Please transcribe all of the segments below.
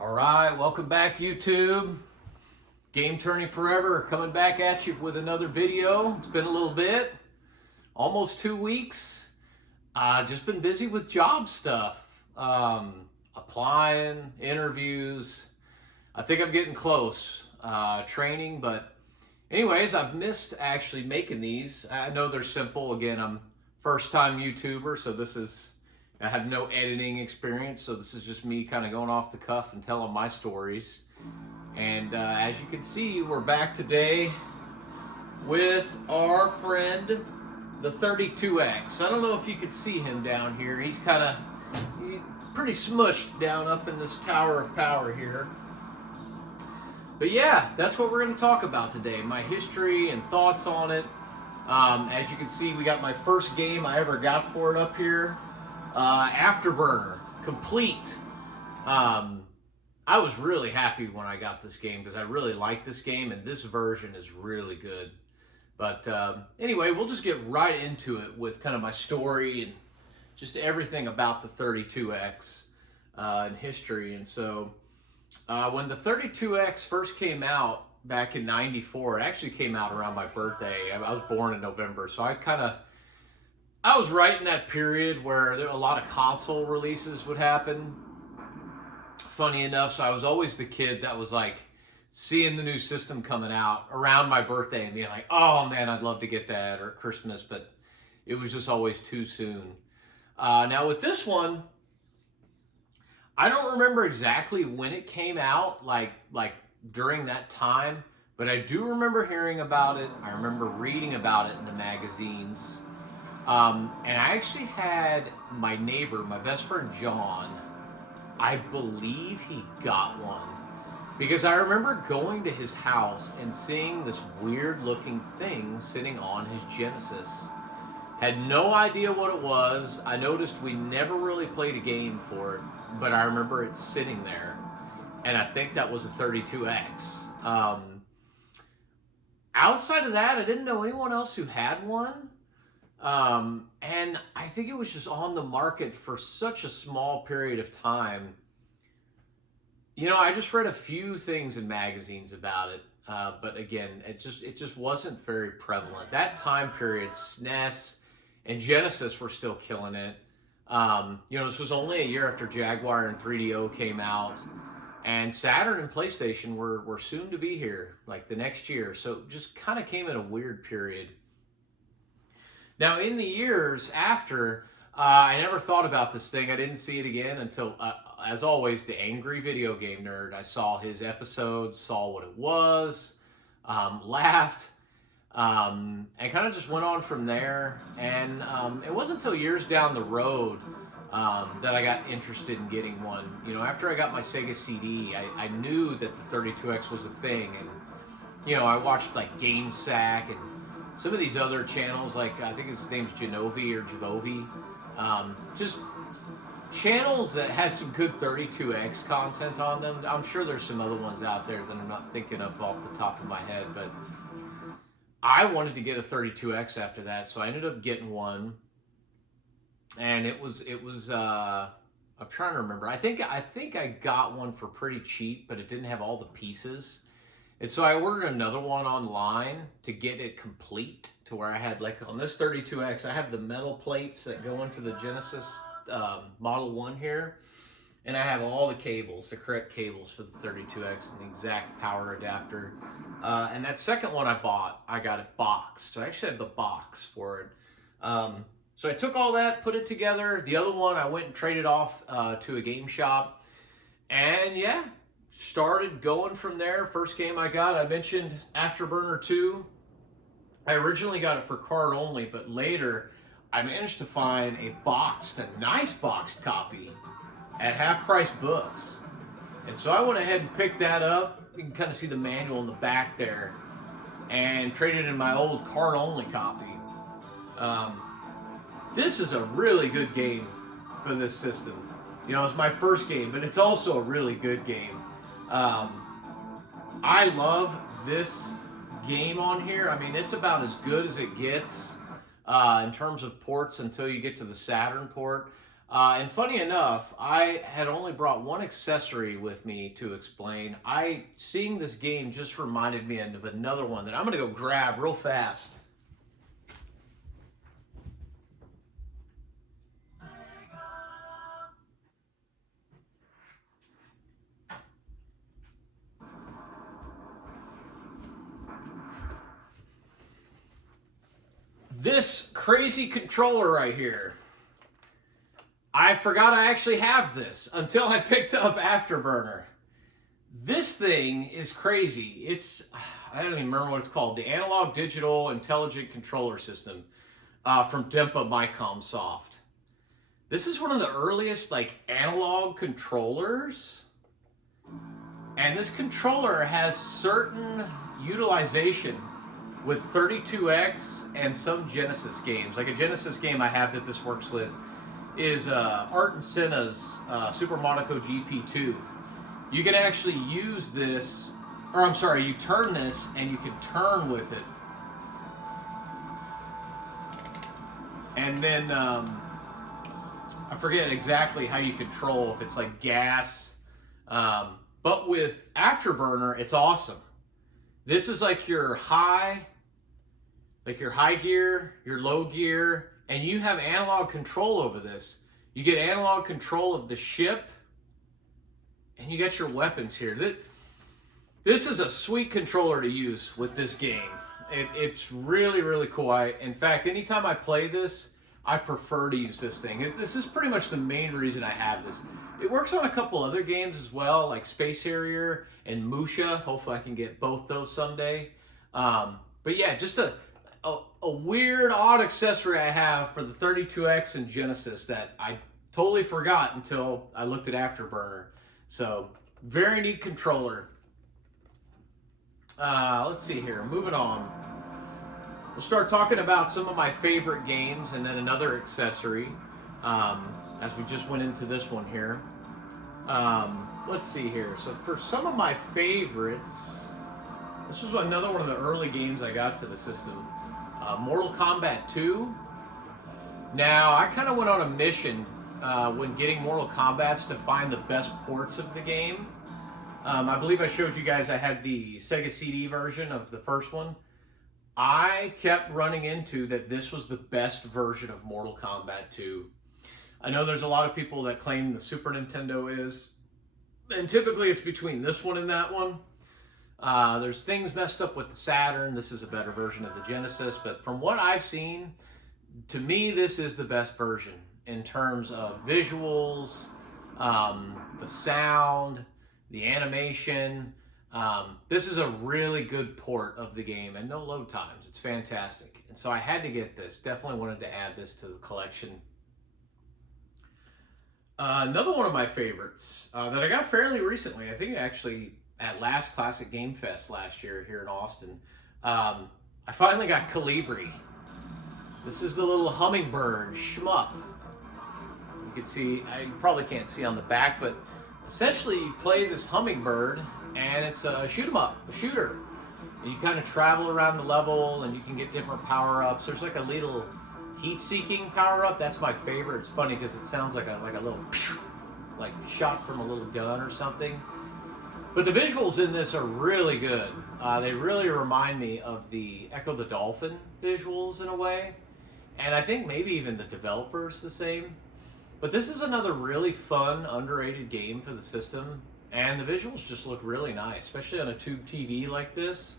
All right, welcome back, YouTube. Game Tourney Forever coming back at you with another video. It's been a little bit, almost 2 weeks. Just been busy with job stuff, applying, interviews. I think I'm getting close, training, but anyways, I've missed actually making these. I know they're simple. Again, I'm first time YouTuber, so I have no editing experience, so this is just me kind of going off the cuff and telling my stories. And as you can see, we're back today with our friend, the 32X. I don't know if you could see him down here. He's pretty smushed down up in this tower of power here. But yeah, that's what we're going to talk about today. My history and thoughts on it. As you can see, we got my first game I ever got for it up here. Afterburner, complete. I was really happy when I got this game because I really like this game, and this version is really good. But anyway, we'll just get right into it with kind of my story and just everything about the 32X and history. And so when the 32X first came out back in '94, it actually came out around my birthday. I was born in November, so I was right in that period where a lot of console releases would happen. Funny enough, so I was always the kid that was like seeing the new system coming out around my birthday and being like, oh man, I'd love to get that, or Christmas, but it was just always too soon. Now with this one, I don't remember exactly when it came out, like during that time, but I do remember hearing about it. I remember reading about it in the magazines. And I actually had my neighbor, my best friend John, I believe he got one. Because I remember going to his house and seeing this weird looking thing sitting on his Genesis. Had no idea what it was. I noticed we never really played a game for it, but I remember it sitting there. And I think that was a 32X. Outside of that, I didn't know anyone else who had one. And I think it was just on the market for such a small period of time. You know, I just read a few things in magazines about it, but again, it just wasn't very prevalent. That time period, SNES and Genesis were still killing it. This was only a year after Jaguar and 3DO came out, and Saturn and PlayStation were soon to be here, like the next year. So it just kind of came in a weird period. Now, in the years after, I never thought about this thing. I didn't see it again until, as always, the angry video game nerd. I saw his episode, saw what it was, laughed, and kind of just went on from there. And it wasn't until years down the road that I got interested in getting one. You know, after I got my Sega CD, I knew that the 32X was a thing. And, you know, I watched like GameSack and some of these other channels, like I think his name's Genovi or Javovi, just channels that had some good 32X content on them. I'm sure there's some other ones out there that I'm not thinking of off the top of my head, but I wanted to get a 32X after that, so I ended up getting one, and it was I'm trying to remember. I think I got one for pretty cheap, but it didn't have all the pieces. And so I ordered another one online to get it complete, to where I had, like on this 32X, I have the metal plates that go into the Genesis Model 1 here. And I have all the cables, the correct cables for the 32X and the exact power adapter. And that second one I bought, I got it boxed. So I actually have the box for it. So I took all that, put it together. The other one I went and traded off to a game shop. And yeah, started going from there. First game I got, I mentioned Afterburner 2. I originally got it for card only, but later I managed to find a nice boxed copy at Half Price Books. And so I went ahead and picked that up. You can kind of see the manual in the back there, and traded in my old card only copy. This is a really good game for this system. You know, it's my first game, but it's also a really good game. I love this game on here. I mean, it's about as good as it gets in terms of ports until you get to the Saturn port. And funny enough, I had only brought one accessory with me to explain. Seeing this game just reminded me of another one that I'm going to go grab real fast. This crazy controller right here. I forgot I actually have this until I picked up Afterburner. This thing is crazy. I don't even remember what it's called. The Analog Digital Intelligent Controller System from Dempa Micom Soft. This is one of the earliest like analog controllers. And this controller has certain utilization with 32X and some Genesis games. Like a Genesis game I have that this works with is Art and Senna's Super Monaco GP2. You can actually use this, or I'm sorry, you turn this and you can turn with it. And then I forget exactly how you control, if it's like gas. But with Afterburner, it's awesome. This is like your high gear, your low gear, and you have analog control over this. You get analog control of the ship, and you got your weapons here. This is a sweet controller to use with this game. It's really, really cool. In fact, anytime I play this, I prefer to use this thing. This is pretty much the main reason I have this. It works on a couple other games as well, like Space Harrier and Musha. Hopefully I can get both those someday. But yeah, just a weird, odd accessory I have for the 32X and Genesis that I totally forgot until I looked at Afterburner. So, very neat controller. Let's see here, moving on. We'll start talking about some of my favorite games and then another accessory, as we just went into this one here. Let's see here. So for some of my favorites, this was another one of the early games I got for the system. Mortal Kombat 2. Now, I kind of went on a mission when getting Mortal Kombat to find the best ports of the game. I believe I showed you guys I had the Sega CD version of the first one. I kept running into that this was the best version of Mortal Kombat 2. I know there's a lot of people that claim the Super Nintendo is, and typically it's between this one and that one. There's things messed up with the Saturn. This is a better version of the Genesis, but from what I've seen, to me, this is the best version in terms of visuals, the sound, the animation. This is a really good port of the game and no load times. It's fantastic. And so I had to get this. Definitely wanted to add this to the collection. Another one of my favorites that I got fairly recently, I think actually at last Classic Game Fest last year here in Austin, I finally got Calibri. This is the little hummingbird shmup. You can see, you probably can't see on the back, but essentially you play this hummingbird and it's a shoot 'em up, a shooter. And you kind of travel around the level and you can get different power-ups. There's like a little heat-seeking power-up. That's my favorite. It's funny because it sounds like a little like shot from a little gun or something. But the visuals in this are really good. They really remind me of the Echo the Dolphin visuals in a way. And I think maybe even the developer's the same. But this is another really fun, underrated game for the system. And the visuals just look really nice, especially on a tube TV like this.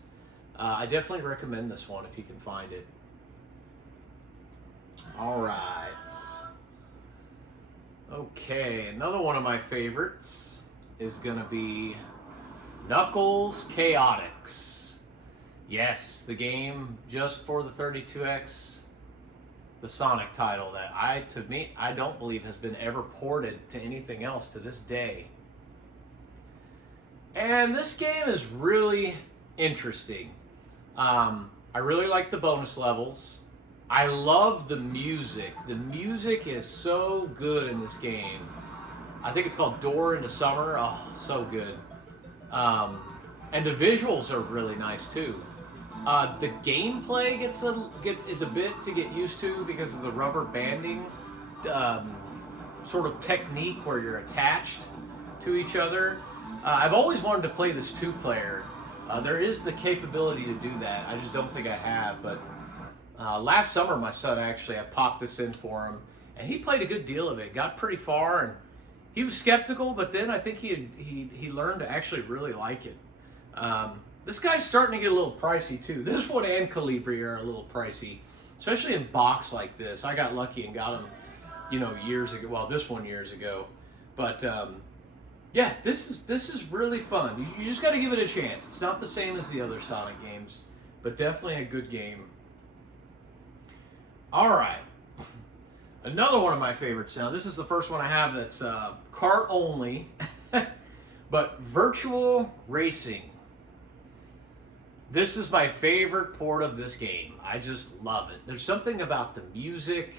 I definitely recommend this one if you can find it. All right. Okay, another one of my favorites is going to be Knuckles Chaotix. Yes, the game just for the 32X, the Sonic title that I don't believe has been ever ported to anything else to this day. And this game is really interesting. I really like the bonus levels. I love the music. The music is so good in this game. I think it's called Door into Summer. Oh, so good. And the visuals are really nice too. The gameplay is a bit to get used to because of the rubber banding. sort of technique where you're attached to each other. I've always wanted to play this two-player. There is the capability to do that. I just don't think I have. But last summer, my son actually, I popped this in for him, and he played a good deal of it. Got pretty far, and he was skeptical, but then I think he learned to actually really like it. This guy's starting to get a little pricey too. This one and Calibri are a little pricey, especially in box like this. I got lucky and got them, you know, years ago. Well, this one years ago, but yeah, this is really fun. You just got to give it a chance. It's not the same as the other Sonic games, but definitely a good game. All right, another one of my favorites. Now, this is the first one I have that's cart only, but virtual racing. This is my favorite port of this game. I just love it. There's something about the music,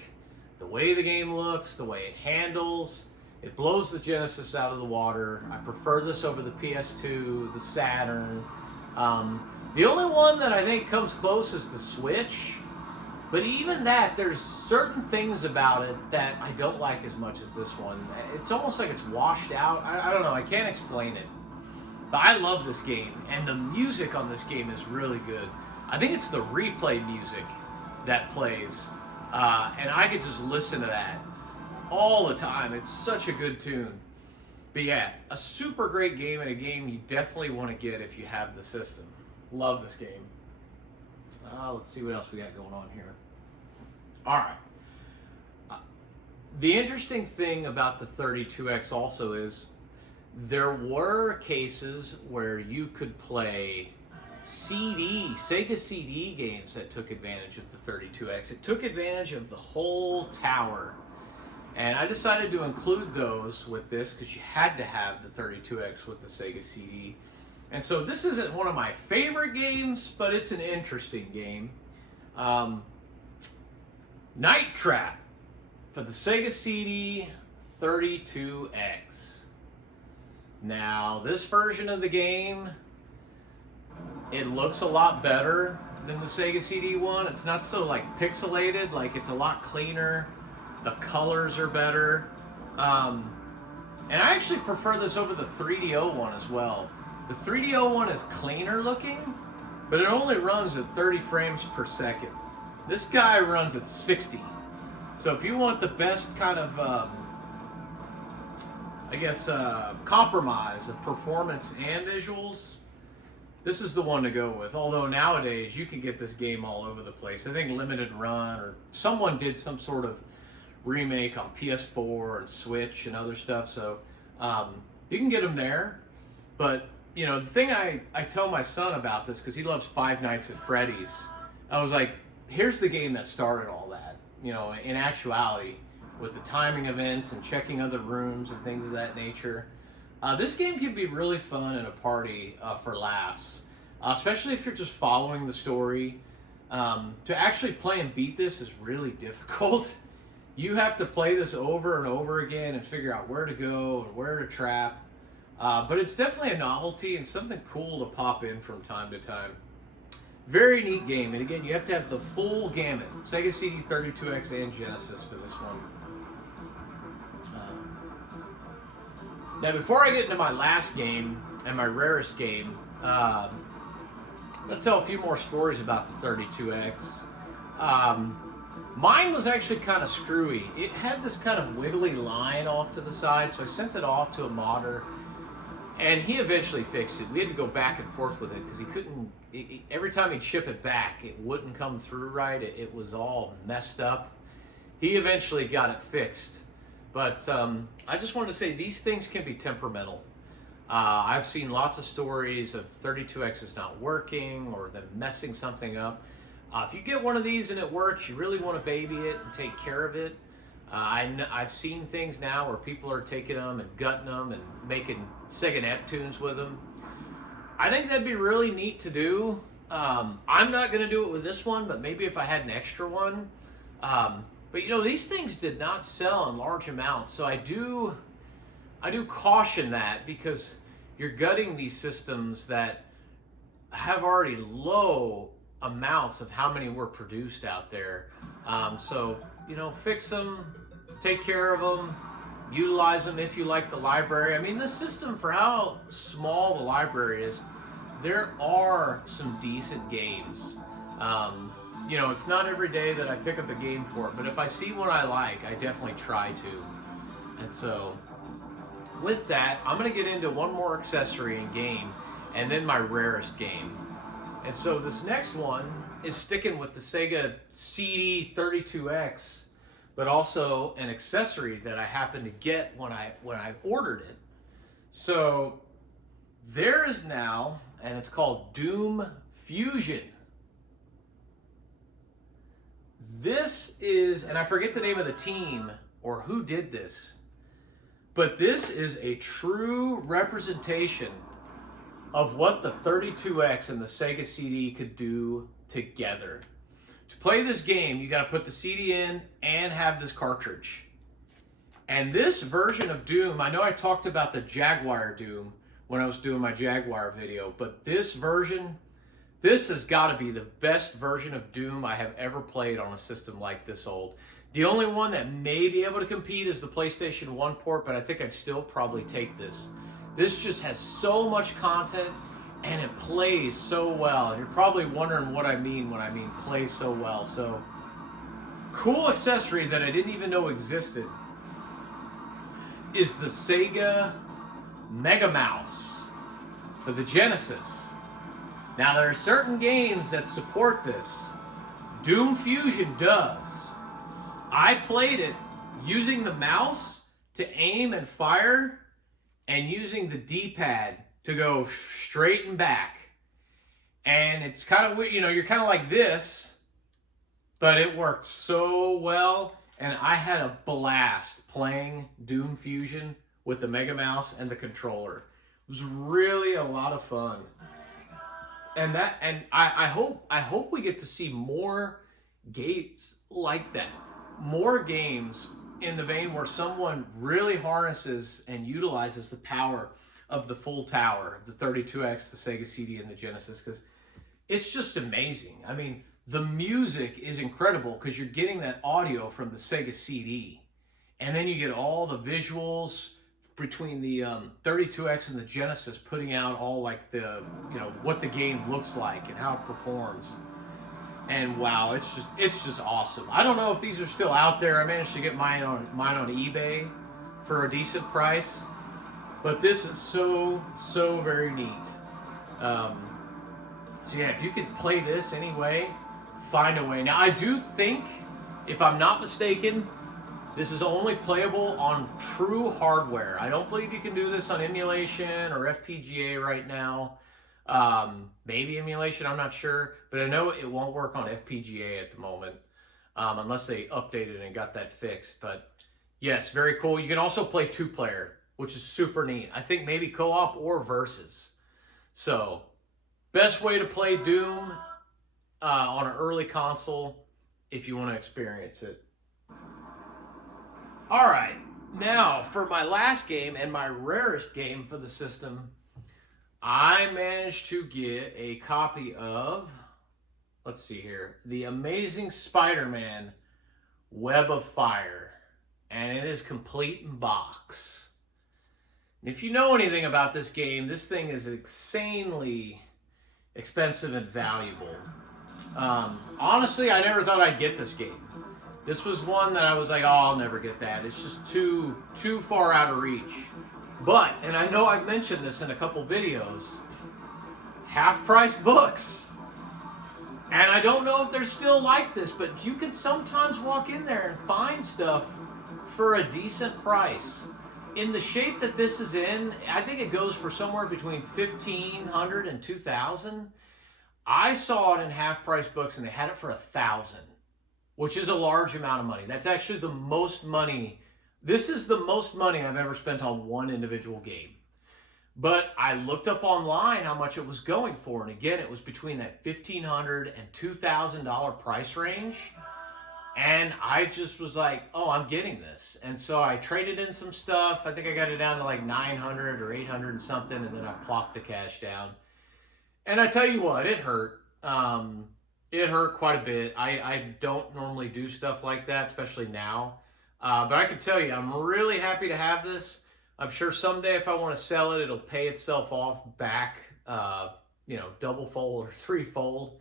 the way the game looks, the way it handles. It blows the Genesis out of the water. I prefer this over the PS2, the Saturn. The only one that I think comes close is the Switch. But even that, there's certain things about it that I don't like as much as this one. It's almost like it's washed out. I don't know. I can't explain it. But I love this game, and the music on this game is really good. I think it's the replay music that plays, and I could just listen to that all the time. It's such a good tune. But yeah, a super great game, and a game you definitely want to get if you have the system. Love this game. Let's see what else we got going on here. All right. The interesting thing about the 32X also is there were cases where you could play Sega CD games that took advantage of the 32X. It took advantage of the whole tower. And I decided to include those with this because you had to have the 32X with the Sega CD. And so this isn't one of my favorite games, but it's an interesting game. Night Trap for the Sega CD 32X. Now, this version of the game, it looks a lot better than the Sega CD one. It's not so like pixelated, like it's a lot cleaner. The colors are better. And I actually prefer this over the 3DO one as well. The 3DO one is cleaner looking, but it only runs at 30 frames per second. This guy runs at 60. So if you want the best kind of compromise of performance and visuals, this is the one to go with. Although nowadays you can get this game all over the place. I think Limited Run or someone did some sort of remake on PS4 and Switch and other stuff. So you can get them there. But you know, the thing I tell my son about this, because he loves Five Nights at Freddy's, I was like, here's the game that started all that. You know, in actuality, with the timing events and checking other rooms and things of that nature. This game can be really fun at a party for laughs, especially if you're just following the story. To actually play and beat this is really difficult. You have to play this over and over again and figure out where to go and where to trap. But it's definitely a novelty and something cool to pop in from time to time. Very neat game, and again, you have to have the full gamut. Sega CD 32X and Genesis for this one. Now, before I get into my last game and my rarest game, I'm going to tell a few more stories about the 32X. Mine was actually kind of screwy. It had this kind of wiggly line off to the side, so I sent it off to a modder, and he eventually fixed it. We had to go back and forth with it because he couldn't. Every time he'd ship it back, it wouldn't come through right. It was all messed up. He eventually got it fixed. But I just wanted to say these things can be temperamental. I've seen lots of stories of 32X's not working or them messing something up. If you get one of these and it works, you really want to baby it and take care of it. I've seen things now where people are taking them and gutting them and making Sega Neptunes with them. I think that'd be really neat to do. I'm not going to do it with this one, but maybe if I had an extra one. But you know, these things did not sell in large amounts, so I do caution that, because you're gutting these systems that have already low amounts of how many were produced out there. So you know, fix them, take care of them, utilize them if you like the library. I mean, this system, for how small the library is, there are some decent games. You know, it's not every day that I pick up a game for it, but if I see one I like, I definitely try to. And so, with that, I'm going to get into one more accessory and game, and then my rarest game. And so this next one is sticking with the Sega CD 32X, but also an accessory that I happened to get when I ordered it. So there is now, and it's called Doom Fusion. This is, and I forget the name of the team or who did this, but this is a true representation of what the 32X and the Sega CD could do together. To play this game, you got to put the CD in and have this cartridge. And this version of Doom, I know I talked about the Jaguar Doom when I was doing my Jaguar video, but this version, this has got to be the best version of Doom I have ever played on a system like this old. The only one that may be able to compete is the PlayStation 1 port, but I think I'd still probably take this. This just has so much content, and it plays so well. And you're probably wondering what I mean when I mean plays so well. So, cool accessory that I didn't even know existed is the Sega Mega Mouse for the Genesis. Now, there are certain games that support this. Doom Fusion does. I played it using the mouse to aim and fire, and using the D-pad to go straight and back. And it's kind of weird, you know, you're kind of like this, but it worked so well, and I had a blast playing Doom Fusion with the Mega Mouse and the controller. It was really a lot of fun. And I hope we get to see more games like that. More games in the vein where someone really harnesses and utilizes the power of the full tower, the 32X, the Sega CD, and the Genesis, because it's just amazing. I mean, the music is incredible because you're getting that audio from the Sega CD, and then you get all the visuals between the 32X and the Genesis, putting out all like the, you know, what the game looks like and how it performs. And wow, it's just awesome. I don't know if these are still out there. I managed to get mine on eBay for a decent price, but this is so very neat. So yeah, if you could play this anyway, find a way. Now I do think, if I'm not mistaken, this is only playable on true hardware. I don't believe you can do this on emulation or FPGA right now. Maybe emulation, I'm not sure, but I know it won't work on FPGA at the moment, unless they updated and got that fixed. But yes, very cool. You can also play 2-player, which is super neat. I think maybe co-op or versus. So, best way to play Doom on an early console if you want to experience it. All right, now for my last game and my rarest game for the system, I managed to get a copy of, let's see here, The Amazing Spider-Man Web of Fire. And it is complete in box. And if you know anything about this game, this thing is insanely expensive and valuable. Honestly, I never thought I'd get this game. This was one that I was like, oh, I'll never get that. It's just too far out of reach. But, and I know I've mentioned this in a couple videos, half-price books. And I don't know if they're still like this, but you can sometimes walk in there and find stuff for a decent price. In the shape that this is in, I think it goes for somewhere between $1,500 and $2,000. I saw it in half-price books and they had it for $1,000, which is a large amount of money. That's actually the most money. This is the most money I've ever spent on one individual game. But I looked up online how much it was going for, and again, it was between that $1,500 and $2,000 price range. And I just was like, oh, I'm getting this. And so I traded in some stuff. I think I got it down to like $900 or $800 and something, and then I plopped the cash down. And I tell you what, it hurt. It hurt quite a bit. I don't normally do stuff like that, especially now. But I can tell you, I'm really happy to have this. I'm sure someday if I want to sell it, it'll pay itself off back, double fold or threefold.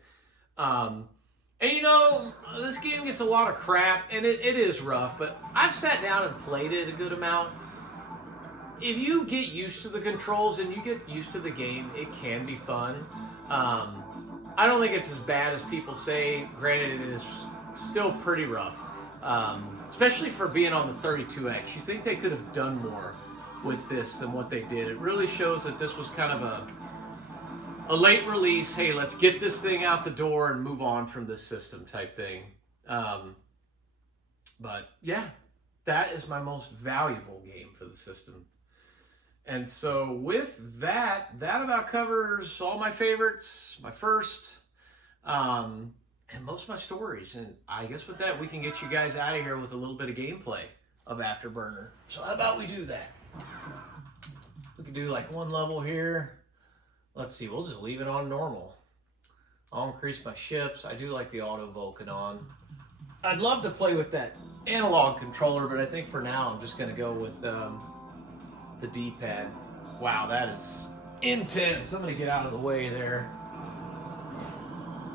And this game gets a lot of crap, and it is rough, but I've sat down and played it a good amount. If you get used to the controls and you get used to the game, it can be fun. I don't think it's as bad as people say. Granted, it is still pretty rough, especially for being on the 32X. You think they could have done more with this than what they did. It really shows that this was kind of a late release. Hey, let's get this thing out the door and move on from this system type thing. But yeah, that is my most valuable game for the system. And so with that about covers all my favorites, my first, and most of my stories. And I guess with that, we can get you guys out of here with a little bit of gameplay of Afterburner. So how about we do that? We could do like one level here. Let's see, we'll just leave it on normal. I'll increase my ships. I do like the auto Vulcan on. I'd love to play with that analog controller, but I think for now I'm just gonna go with the D-pad. Wow, that is intense. I'm gonna get out of the way there.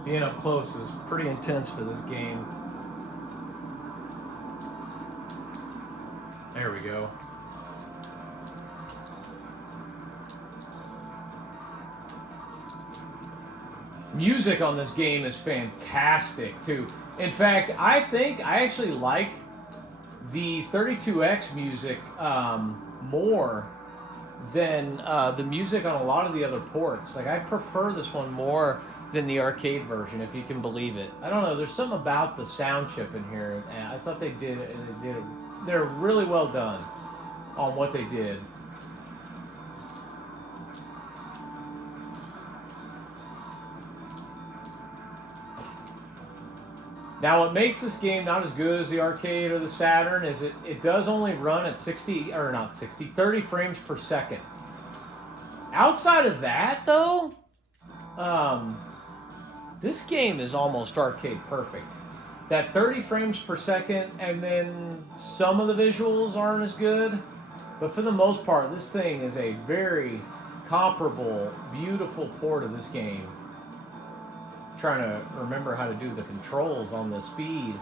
Being up close is pretty intense for this game. There we go. Music on this game is fantastic too. In fact, I think I actually like the 32X music more than the music on a lot of the other ports. Like, I prefer this one more than the arcade version, if you can believe it. I don't know, there's something about the sound chip in here, and I thought they're really well done on what they did. Now, what makes this game not as good as the arcade or the Saturn is it does only run at 30 frames per second. Outside of that, though, this game is almost arcade perfect. That 30 frames per second, and then some of the visuals aren't as good, but for the most part, this thing is a very comparable, beautiful port of this game. Trying to remember how to do the controls on the speed.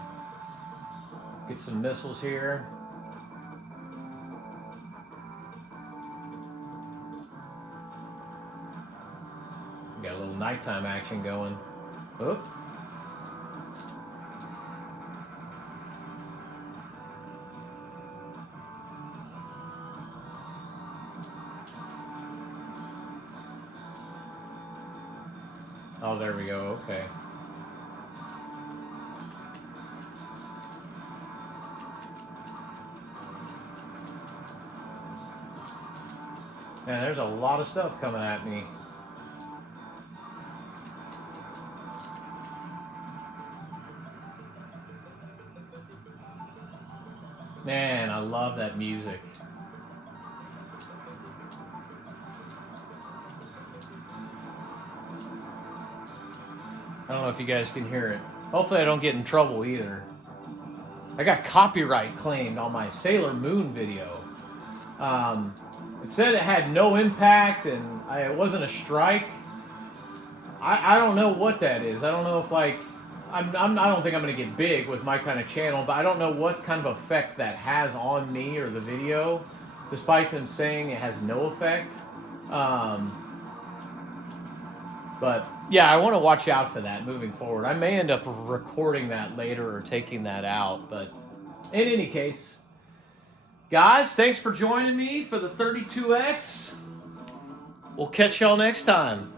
Get some missiles here. Got a little nighttime action going. Oop. Oh, there we go. Okay. Man, there's a lot of stuff coming at me. Man, I love that music. I don't know if you guys can hear it. Hopefully I don't get in trouble either. I got copyright claimed on my Sailor Moon video. It said it had no impact and it wasn't a strike. I don't know what that is. I don't know if I don't think I'm going to get big with my kind of channel, but I don't know what kind of effect that has on me or the video, despite them saying it has no effect. But yeah, I want to watch out for that moving forward. I may end up recording that later or taking that out, but in any case, guys, thanks for joining me for the 32X. We'll catch y'all next time.